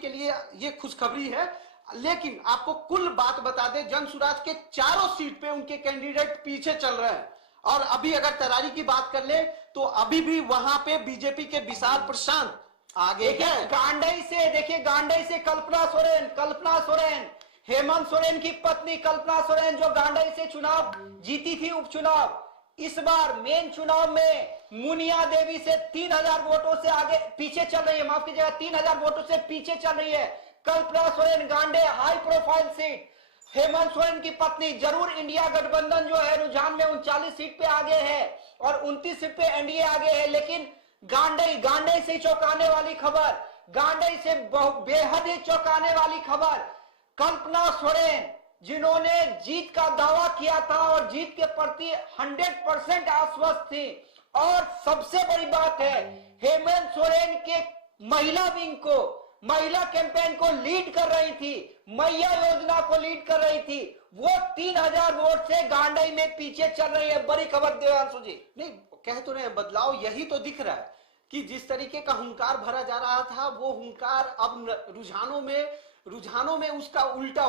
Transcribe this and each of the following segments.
के लिए ये खुशखबरी है। लेकिन आपको कुल बात बता दें, जन सुराज के चारों सीट पे उनके कैंडिडेट पीछे चल रहे हैं। और अभी अगर तरारी की बात कर ले तो अभी भी वहां पे बीजेपी के विशाल प्रशांत आगे है। गांडई से देखिए, गांडई से कल्पना सोरेन, हेमंत सोरेन की पत्नी कल्पना सोरेन जो गांडई से चुनाव जीती थी, उपचुनाव, इस बार मेन चुनाव में मुनिया देवी से 3000 वोटों से आगे पीछे चल रही है, माफ कीजिएगा 3000 वोटों से पीछे चल रही है Kalpana Soren. Gandey high profile seat, Hemant Soren की पत्नी। जरूर इंडिया गठबंधन जो है रुझान में 39 सीट पे आगे है और 29 सीट पे एनडीए आगे है, लेकिन गांडे से चौंकाने वाली खबर, गांडे से बेहद ही चौंकाने वाली खबर, कल्पना सोरेन जिन्होंने जीत का दावा किया था और जीत के प्रति 100% आश्वस्त थी। और सबसे बड़ी बात है, हेमंत सोरेन के महिला विंग को, महिला कैंपेन को लीड कर रही थी, मैया योजना को लीड कर रही थी, वो 3000 वोट से गांडई में पीछे चल रही है। बड़ी खबर देवांशु जी। नहीं, कह तो रहे हैं बदलाव यही तो दिख रहा है कि जिस तरीके का हुंकार भरा जा रहा था वो हुंकार अब रुझानों में उसका उल्टा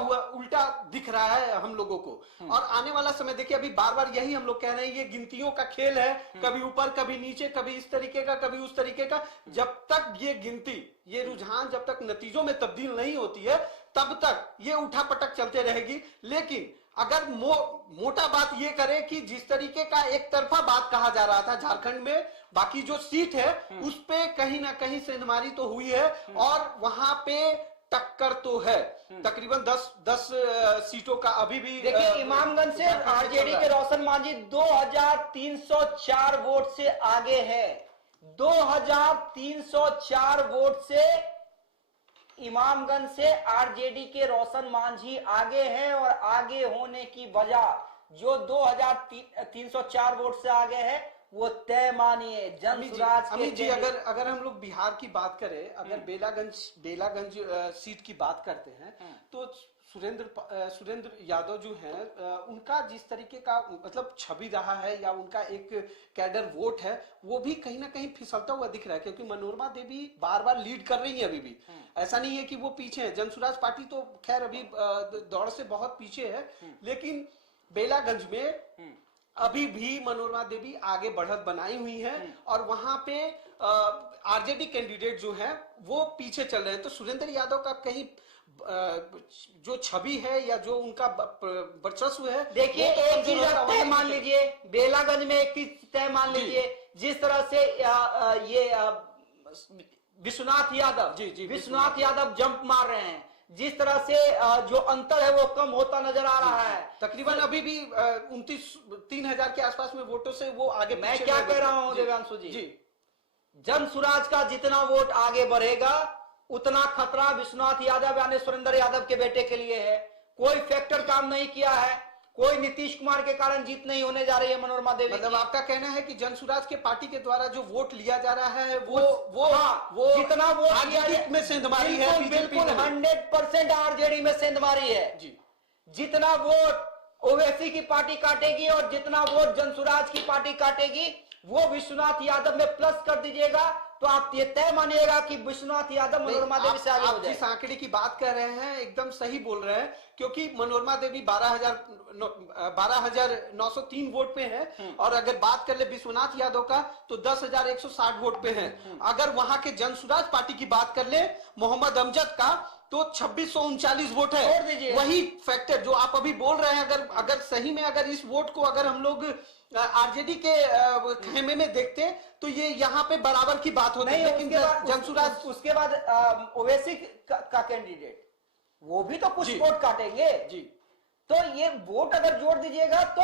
दिख रहा है हम लोगों को। और आने वाला समय देखिए, अभी बार बार यही हम लोग कह रहे हैं, ये गिनतियों का खेल है, कभी ऊपर कभी नीचे, कभी इस तरीके का कभी उस तरीके का। जब तक ये गिनती, ये रुझान जब तक नतीजों में तब्दील नहीं होती है तब तक ये उठापटक चलते रहेगी। लेकिन अगर मोटा बात ये करे कि जिस तरीके का एक तरफा बात कहा जा रहा था झारखंड में, बाकी जो सीट है उस पे कहीं ना कहीं सेंधमारी तो हुई है और वहां पे टक्कर तो है। तकरीबन 10 सीटों का अभी भी। देखिए, इमामगंज से आरजेडी के रोशन मांझी 2304 वोट से आगे है। 2304 वोट से इमामगंज से आरजेडी के रोशन मांझी आगे हैं। और आगे होने की वजह, जो 2304 वोट से आगे है वो तय मानिए जन सुराज के। अमित जी, अगर हम लोग बिहार की बात करें, अगर बेलागंज सीट की बात करते हैं तो सुरेंद्र यादव जो हैं, उनका जिस तरीके का मतलब छवि रहा है या उनका एक कैडर वोट है वो भी कहीं ना कहीं फिसलता हुआ दिख रहा है, क्योंकि मनोरमा देवी बार बार लीड कर रही है अभी भी। ऐसा नहीं है कि वो पीछे है। जनसुराज पार्टी तो खैर अभी दौड़ से बहुत पीछे है, लेकिन बेलागंज में अभी भी मनोरमा देवी आगे बढ़त बनाई हुई है और वहां पे आरजेडी कैंडिडेट जो है वो पीछे चल रहे हैं। तो सुरेंद्र यादव का कहीं जो छवि है या जो उनका वर्चस्व है, देखिए एक चीज तय मान लीजिए, बेलागंज में एक चीज तय मान लीजिए, जिस तरह से ये विश्वनाथ यादव जंप मार रहे हैं, जिस तरह से जो अंतर है वो कम होता नजर आ रहा है। तकरीबन अभी भी 3000 के आसपास में वोटों से वो आगे। मैं क्या कह रहा हूं देवांशु जी, जन सुराज का जितना वोट आगे बढ़ेगा उतना खतरा विश्वनाथ यादव यानी सुरेंद्र यादव के बेटे के लिए है। कोई फैक्टर काम नहीं किया है, कोई नीतीश कुमार के कारण जीत नहीं होने जा रही है मनोरमा देवी। मतलब आपका कहना है कि जनसुराज के पार्टी के द्वारा जो वोट लिया जा रहा है वो जितना वोट आरजेडी में सेंधमारी है, बिल्कुल 100% आरजेडी में सेंधमारी है जी। जितना वोट ओवैसी की पार्टी काटेगी और जितना वोट जनसुराज की पार्टी काटेगी वो विश्वनाथ यादव में प्लस कर दीजिएगा तो आप ये तय मानिएगा कि विश्वनाथ यादव मनोरमा देवी से आगे हो जाए। जिस आंकड़े की बात कर रहे हैं एकदम सही बोल रहे हैं, क्योंकि मनोरमा देवी 12,903 वोट पे है और अगर बात कर ले विश्वनाथ यादव का तो 10,160 वोट पे है। अगर वहां के जनसुराज पार्टी की बात कर ले मोहम्मद अमजद का तो 2639 वोट है। वही फैक्टर जो आप अभी बोल रहे हैं, अगर सही में अगर इस वोट को अगर हम लोग आरजेडी के खेमे में देखते तो ये यहाँ पे बराबर की बात होती है। लेकिन जनसुराज उसके बाद ओवैसी का कैंडिडेट वो भी तो कुछ वोट काटेंगे जी। तो ये वोट अगर जोड़ दीजिएगा तो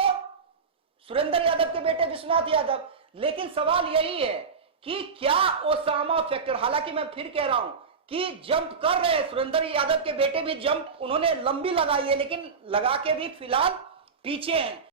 सुरेंद्र यादव के बेटे विश्वनाथ यादव। लेकिन सवाल यही है कि क्या ओसामा फैक्टर, हालांकि मैं फिर कह रहा हूं कि जंप कर रहे हैं सुरेंद्र यादव के बेटे भी, जंप उन्होंने लंबी लगाई है लेकिन लगा के भी फिलहाल पीछे हैं।